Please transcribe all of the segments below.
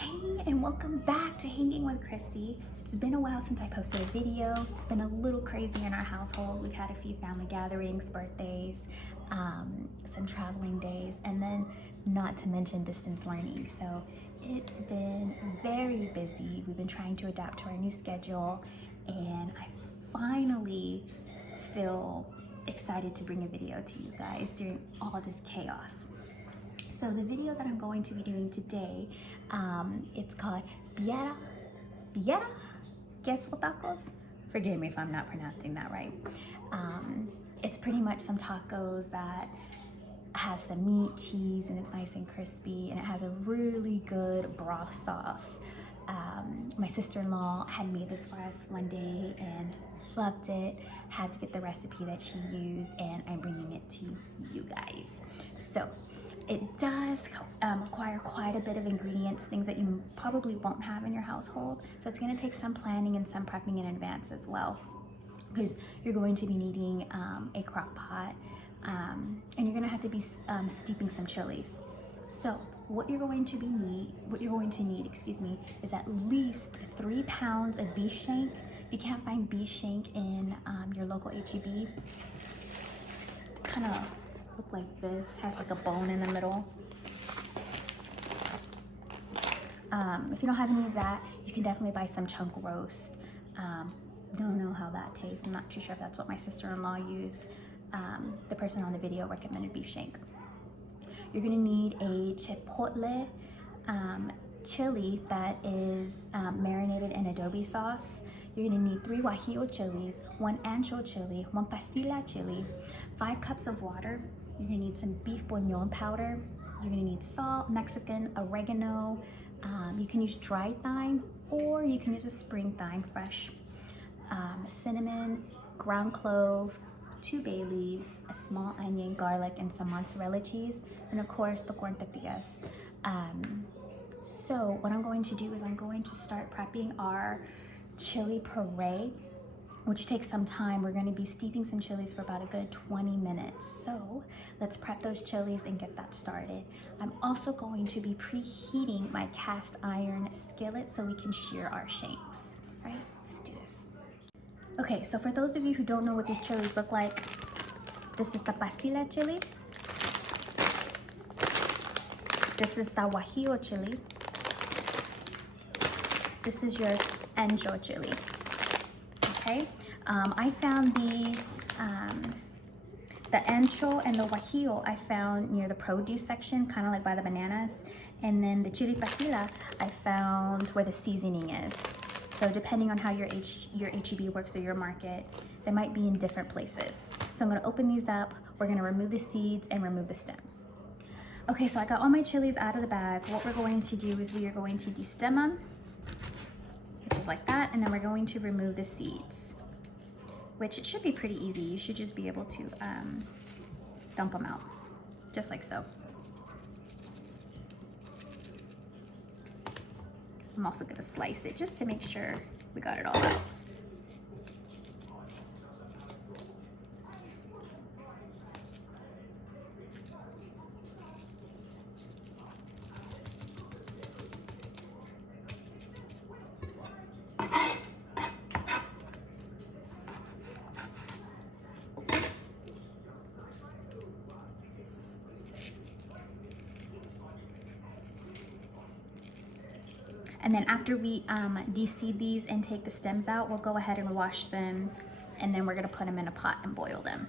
Hey, and welcome back to Hanging with Chrissy. It's been a while since I posted a video. It's been a little crazy in our household. We've had a few family gatherings, birthdays, some traveling days, and then not to mention distance learning. So it's been very busy. We've been trying to adapt to our new schedule, and I finally feel excited to bring a video to you guys during all this chaos. So the video that I'm going to be doing today, it's called Birria, Queso tacos. Forgive me if I'm not pronouncing that right. It's pretty much some tacos that have some meat, cheese, and it's nice and crispy, and it has a really good broth sauce. My sister-in-law had made this for us one day and loved it. Had to get the recipe that she used, and I'm bringing it to you guys. So it does require quite a bit of ingredients, things that you probably won't have in your household. So it's gonna take some planning and some prepping in advance as well, because you're going to be needing a crock pot, and you're gonna have to be steeping some chilies. So what you're going to need, is at least 3 pounds of beef shank. If you can't find beef shank in your local HEB, kind of look like this, has like a bone in the middle. If you don't have any of that, you can definitely buy some chunk roast. Don't know how that tastes. I'm not too sure if that's what my sister-in-law used. The person on the video recommended beef shank. You're gonna need a chipotle chili that is marinated in adobe sauce. You're gonna need 3 guajillo chilies, 1 ancho chili, 1 pastilla chili, 5 cups of water. You're gonna need some beef bouillon powder. You're gonna need salt, Mexican, oregano. You can use dried thyme, or you can use a spring thyme, fresh. Cinnamon, ground clove, 2 bay leaves, a small onion, garlic, and some mozzarella cheese, and of course the corn tortillas. So what I'm going to do is I'm going to start prepping our chili puree, which takes some time. We're going to be steeping some chilies for about a good 20 minutes. So let's prep those chilies and get that started. I'm also going to be preheating my cast iron skillet so we can shear our shanks. All right, let's do this. Okay, so for those of you who don't know what these chilies look like, this is the pastilla chili. This is the guajillo chili. This is your ancho chili. Okay, I found these, the ancho and the guajillo I found near the produce section, kind of like by the bananas. And then the chili pastilla I found where the seasoning is. So depending on how your HEB works or your market, they might be in different places. So I'm gonna open these up. We're gonna remove the seeds and remove the stem. Okay, so I got all my chilies out of the bag. What we're going to do is we are going to destem them, which is like that, and then we're going to remove the seeds, which it should be pretty easy. You should just be able to dump them out, just like so. I'm also gonna slice it just to make sure we got it all out. And then after we de-seed these and take the stems out, we'll go ahead and wash them, and then we're gonna put them in a pot and boil them.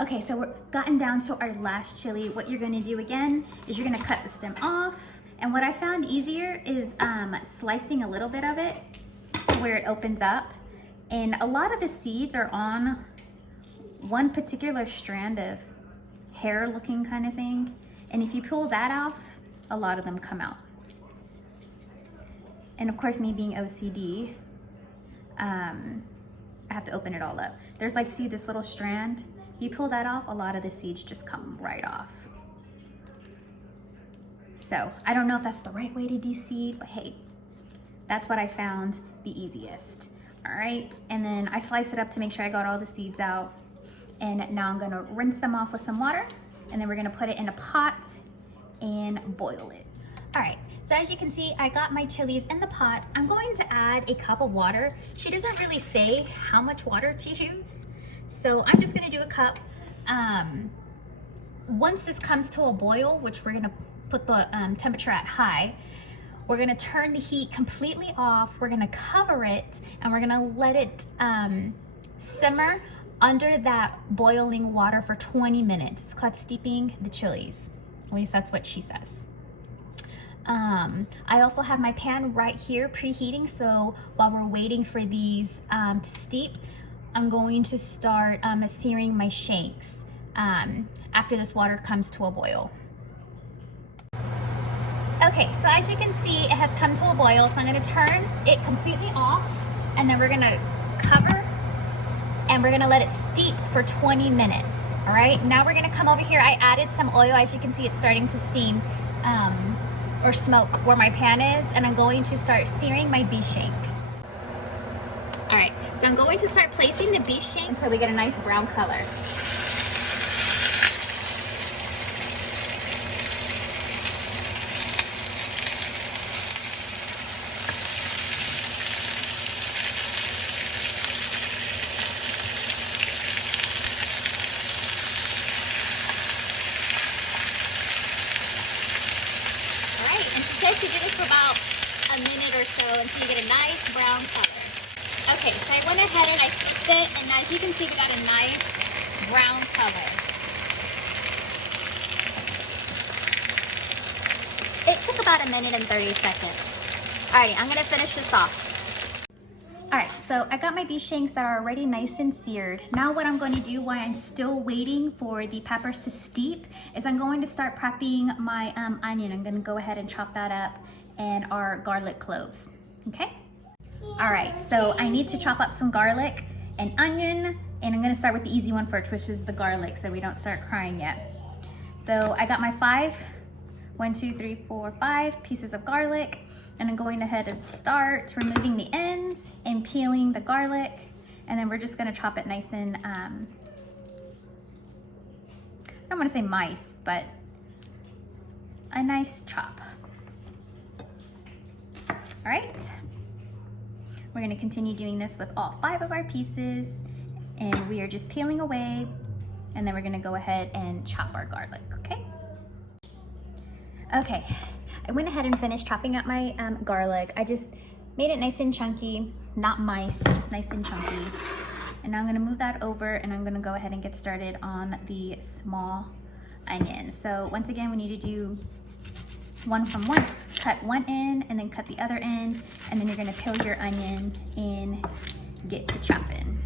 Okay, so we're gotten down to our last chili. What you're gonna do again is you're gonna cut the stem off. And what I found easier is slicing a little bit of it to where it opens up. And a lot of the seeds are on one particular strand of hair looking kind of thing. And if you pull that off, a lot of them come out. And of course, me being OCD, I have to open it all up. There's like, see this little strand? You pull that off, a lot of the seeds just come right off. So I don't know if that's the right way to de-seed, but hey, that's what I found the easiest. All right, and then I slice it up to make sure I got all the seeds out. And now I'm gonna rinse them off with some water, and then we're gonna put it in a pot and boil it. All right, so as you can see, I got my chilies in the pot. I'm going to add a cup of water. She doesn't really say how much water to use, so I'm just gonna do a cup. Once this comes to a boil, which we're gonna put the temperature at high, we're gonna turn the heat completely off. We're gonna cover it and we're gonna let it simmer under that boiling water for 20 minutes. It's called steeping the chilies. At least that's what she says. I also have my pan right here preheating, so while we're waiting for these to steep, I'm going to start searing my shanks after this water comes to a boil. Okay, so as you can see, it has come to a boil, so I'm gonna turn it completely off, and then we're gonna cover, and we're gonna let it steep for 20 minutes, all right? Now we're gonna come over here. I added some oil. As you can see, it's starting to steam or smoke where my pan is, and I'm going to start searing my beef shank. All right, so I'm going to start placing the beef shank until we get a nice brown color. And she says to do this for about a minute or so until you get a nice brown color. Okay, so I went ahead and I flipped it, and as you can see, we got a nice brown color. It took about a minute and 30 seconds. Alrighty, I'm gonna finish this off. Alright, so I got my beef shanks that are already nice and seared. Now what I'm going to do while I'm still waiting for the peppers to steep is I'm going to start prepping my onion. I'm going to go ahead and chop that up, and our garlic cloves, okay? Alright, so I need to chop up some garlic and onion, and I'm going to start with the easy one first, which is the garlic, so we don't start crying yet. So I got my 5 pieces of garlic. And I'm going ahead and start removing the ends and peeling the garlic. And then we're just gonna chop it nice and, I don't wanna say mice, but a nice chop. All right. We're gonna continue doing this with all 5 of our pieces, and we are just peeling away. And then we're gonna go ahead and chop our garlic, okay? Okay. I went ahead and finished chopping up my garlic. I just made it nice and chunky, not mice, just nice and chunky. And now I'm gonna move that over, and I'm gonna go ahead and get started on the small onion. So once again, we need to do one from one. Cut one end and then cut the other end, and then you're gonna peel your onion and get to chopping.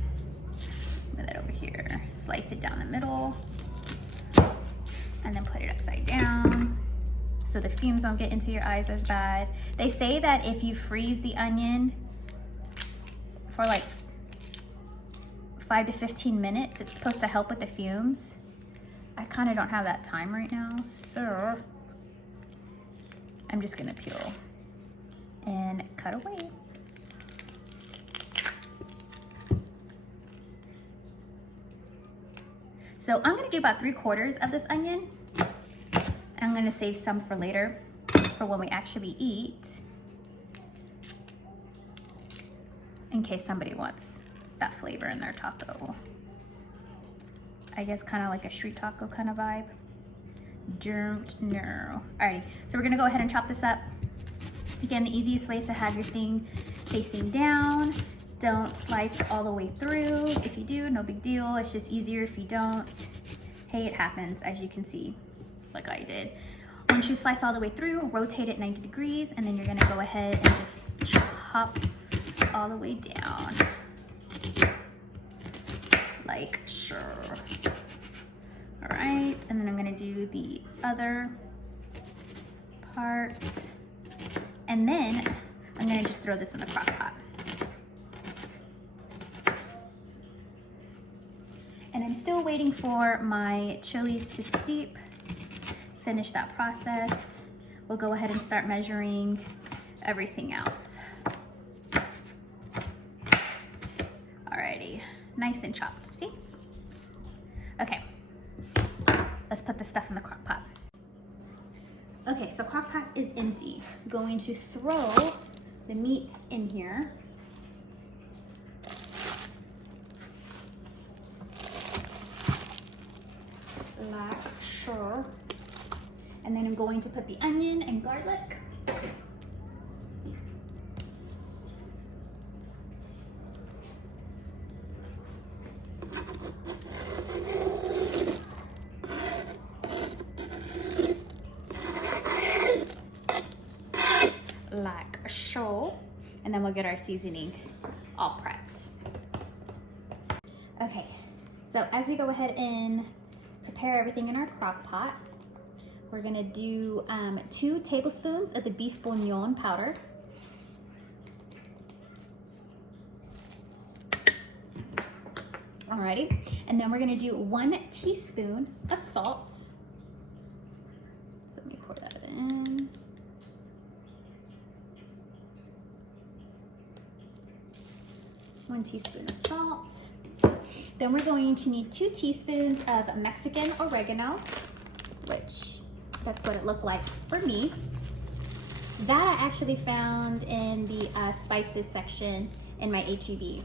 Move that over here. Slice it down the middle, and then put it upside down, so the fumes don't get into your eyes as bad. They say that if you freeze the onion for like 5 to 15 minutes, it's supposed to help with the fumes. I kind of don't have that time right now, so I'm just gonna peel and cut away. So I'm gonna do about 3/4 of this onion. I'm gonna save some for later, for when we actually eat, in case somebody wants that flavor in their taco. I guess kind of like a street taco kind of vibe. Don't know. Alrighty, so we're gonna go ahead and chop this up. Again, the easiest way is to have your thing facing down. Don't slice all the way through. If you do, no big deal. It's just easier if you don't. Hey, it happens, as you can see, like I did. Once you slice all the way through, rotate it 90 degrees, and then you're gonna go ahead and just chop all the way down. Like sure. All right, and then I'm gonna do the other part. And then I'm gonna just throw this in the crock pot. And I'm still waiting for my chilies to steep. Finish that process. We'll go ahead and start measuring everything out. Alrighty, nice and chopped, see? Okay, let's put this stuff in the crock pot. Okay, so crock pot is empty. I'm going to throw the meats in here. Like so. And then I'm going to put the onion and garlic. Like so. And then we'll get our seasoning all prepped. Okay, so as we go ahead and prepare everything in our crock pot, we're gonna do 2 tablespoons of the beef bouillon powder. Alrighty, and then we're gonna do 1 teaspoon of salt. So let me pour that in. One teaspoon of salt. Then we're going to need 2 teaspoons of Mexican oregano, which that's what it looked like for me. That I actually found in the spices section in my HEB.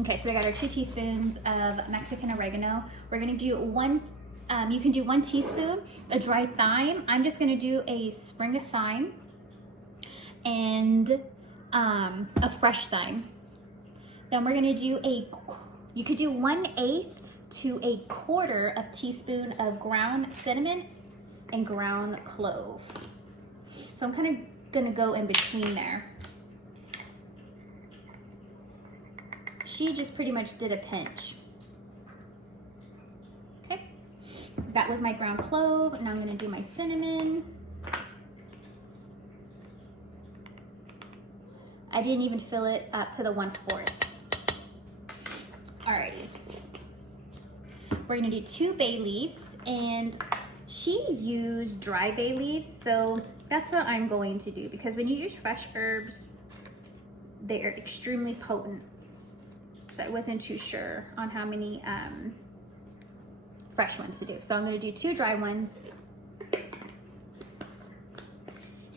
Okay, so we got our 2 teaspoons of Mexican oregano. We're gonna do you can do 1 teaspoon of dried thyme. I'm just gonna do a sprig of thyme and a fresh thyme. Then we're gonna do you could do 1/8 to 1/4 teaspoon of ground cinnamon and ground clove. So I'm kind of gonna go in between there. She just pretty much did a pinch. Okay, that was my ground clove. Now I'm gonna do my cinnamon. I didn't even fill it up to the 1/4. Alrighty. We're gonna do 2 bay leaves, and she used dry bay leaves, so that's what I'm going to do, because when you use fresh herbs, they are extremely potent. So I wasn't too sure on how many fresh ones to do. So I'm gonna do 2 dry ones.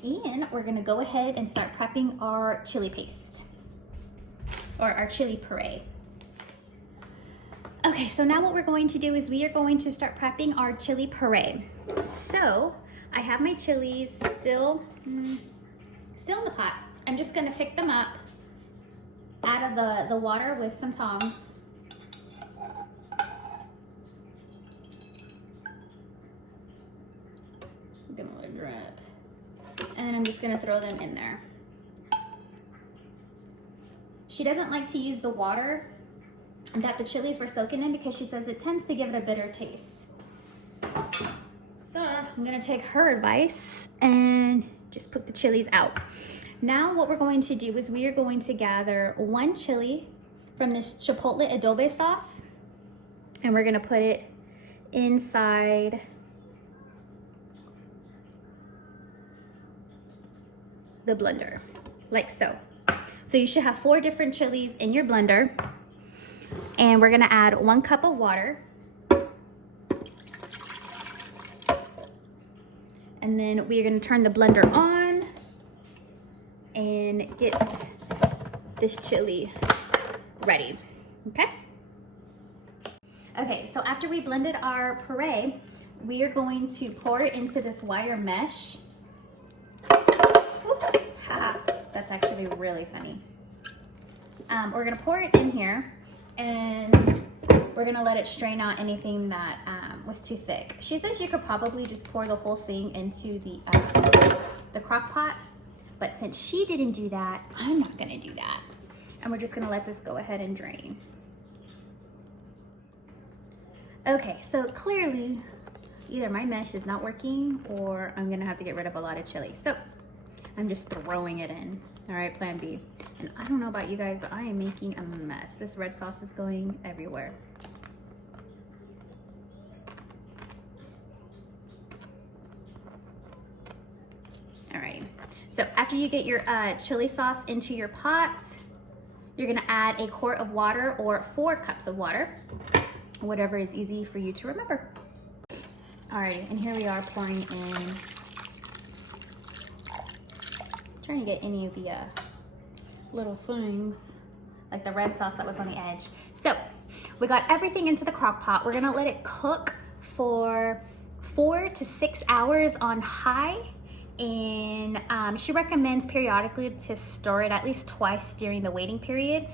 And we're gonna go ahead and start prepping our chili paste, or our chili puree. Okay, so now what we're going to do is we are going to start prepping our chili puree. So I have my chilies still in the pot. I'm just gonna pick them up out of the water with some tongs. I'm gonna let it drip. And then I'm just gonna throw them in there. She doesn't like to use the water that the chilies were soaking in because she says it tends to give it a bitter taste. So I'm gonna take her advice and just put the chilies out. Now what we're going to do is we are going to gather 1 chili from this chipotle adobe sauce, and we're gonna put it inside the blender, like so. So you should have 4 different chilies in your blender, and we're gonna add 1 cup of water. And then we're gonna turn the blender on and get this chili ready, okay? Okay, so after we blended our puree, we are going to pour it into this wire mesh. Oops, haha, that's actually really funny. We're gonna pour it in here, and we're gonna let it strain out anything that was too thick. She says you could probably just pour the whole thing into the crock pot, but since she didn't do that, I'm not gonna do that. And we're just gonna let this go ahead and drain. Okay, so clearly either my mesh is not working or I'm gonna have to get rid of a lot of chili. So I'm just throwing it in. All right, plan B. And I don't know about you guys, but I am making a mess. This red sauce is going everywhere. Alrighty, so after you get your chili sauce into your pot, you're gonna add 1 quart of water or 4 cups of water, whatever is easy for you to remember. Alrighty, and here we are pouring in, trying to get any of the little things, like the red sauce that was on the edge. So we got everything into the crock pot. We're gonna let it cook for 4 to 6 hours on high. And she recommends periodically to stir it at least twice during the waiting period,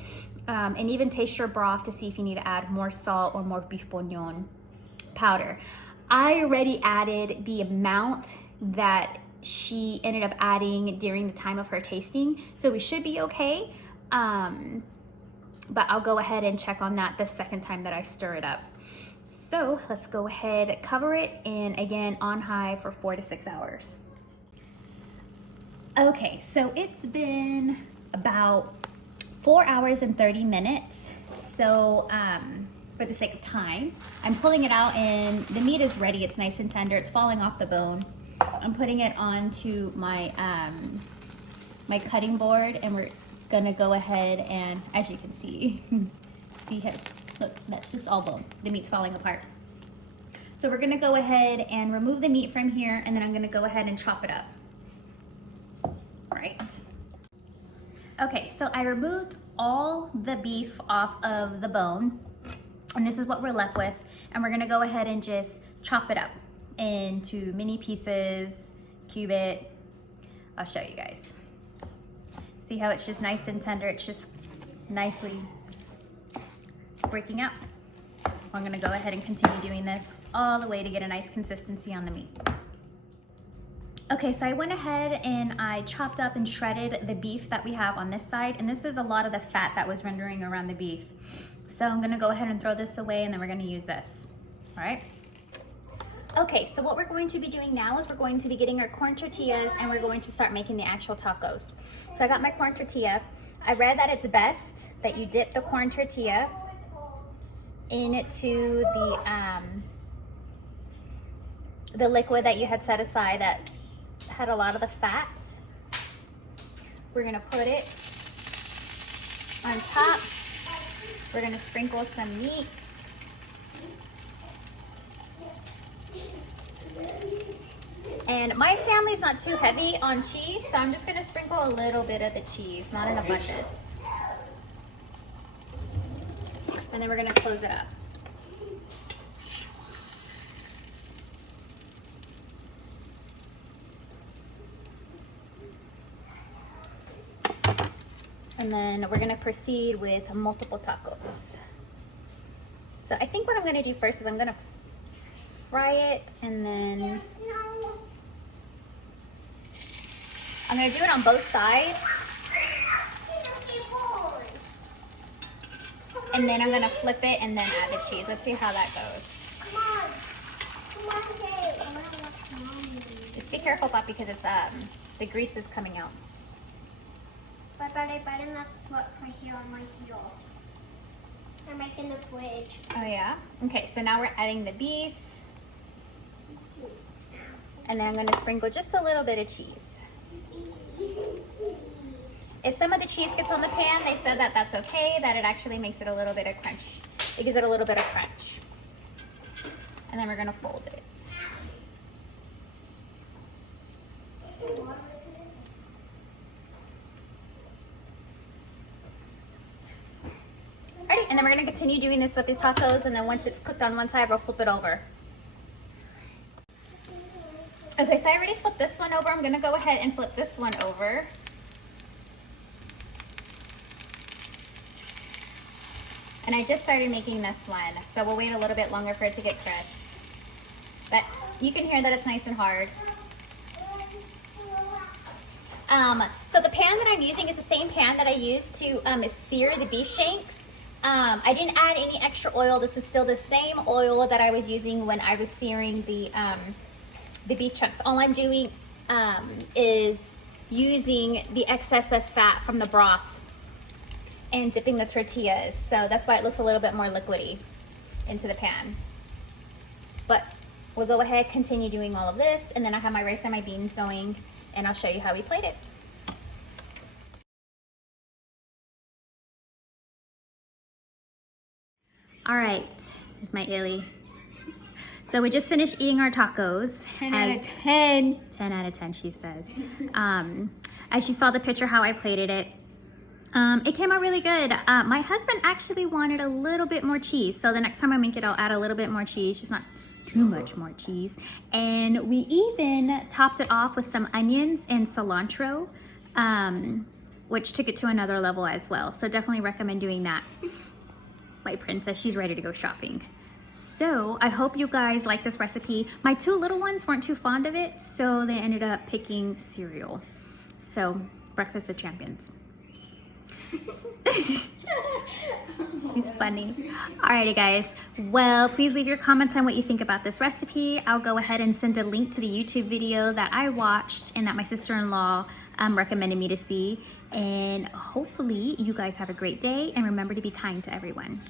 and even taste your broth to see if you need to add more salt or more beef bouillon powder. I already added the amount that she ended up adding during the time of her tasting, so we should be okay. But I'll go ahead and check on that the second time that I stir it up. So let's go ahead, cover it, and again on high for 4 to 6 hours. Okay, so it's been about 4 hours and 30 minutes. So for the sake of time, I'm pulling it out and the meat is ready. It's nice and tender. It's falling off the bone. I'm putting it onto my my cutting board, and we're gonna go ahead and, as you can see, look, that's just all bone. The meat's falling apart. So we're gonna go ahead and remove the meat from here, and then I'm gonna go ahead and chop it up. Right. Okay, so I removed all the beef off of the bone, and this is what we're left with. And we're gonna go ahead and just chop it up into mini pieces, cube it. I'll show you guys. See how it's just nice and tender? It's just nicely breaking up. I'm gonna go ahead and continue doing this all the way to get a nice consistency on the meat. Okay, so I went ahead and I chopped up and shredded the beef that we have on this side, and this is a lot of the fat that was rendering around the beef. So I'm gonna go ahead and throw this away, and then we're gonna use this, all right? Okay, so what we're going to be doing now is we're going to be getting our corn tortillas, and we're going to start making the actual tacos. So I got my corn tortilla. I read that it's best that you dip the corn tortilla into the liquid that you had set aside that had a lot of the fat. We're gonna put it on top. We're gonna sprinkle some meat. And my family's not too heavy on cheese, so I'm just gonna sprinkle a little bit of the cheese, not in abundance. And then we're gonna close it up. And then we're gonna proceed with multiple tacos. So I think what I'm gonna do first is I'm gonna fry it, and then I'm gonna do it on both sides. And then I'm gonna flip it and then add the cheese. Let's see how that goes. Just be careful, Pop, because it's the grease is coming out. But I better not sweat right here on my heel. I'm making the fridge. Oh yeah? Okay, so now we're adding the beef. And then I'm gonna sprinkle just a little bit of cheese. If some of the cheese gets on the pan, they said that that's okay, that it actually makes it a little bit of crunch. It gives it a little bit of crunch. And then we're gonna fold it. Alrighty, and then we're gonna continue doing this with these tacos, and then once it's cooked on one side, we'll flip it over. Okay, so I already flipped this one over. I'm gonna go ahead and flip this one over. And I just started making this one, so we'll wait a little bit longer for it to get crisp. But you can hear that it's nice and hard. So the pan that I'm using is the same pan that I used to sear the beef shanks. I didn't add any extra oil. This is still the same oil that I was using when I was searing the beef chunks. All I'm doing is using the excess of fat from the broth and dipping the tortillas. So that's why it looks a little bit more liquidy into the pan. But we'll go ahead, continue doing all of this, and then I have my rice and my beans going, and I'll show you how we plate it. All right, here's my Illy. So we just finished eating our tacos. 10 out of 10. 10 out of 10, she says. As you saw the picture, how I plated it, it came out really good. My husband actually wanted a little bit more cheese. So the next time I make it, I'll add a little bit more cheese, just not too much more cheese. And we even topped it off with some onions and cilantro, which took it to another level as well. So definitely recommend doing that. My princess, she's ready to go shopping. So I hope you guys like this recipe. My two little ones weren't too fond of it, so they ended up picking cereal. So breakfast of champions. She's funny. Alrighty guys, well, please leave your comments on what you think about this recipe. I'll go ahead and send a link to the YouTube video that I watched and that my sister-in-law recommended me to see. And hopefully you guys have a great day, and remember to be kind to everyone.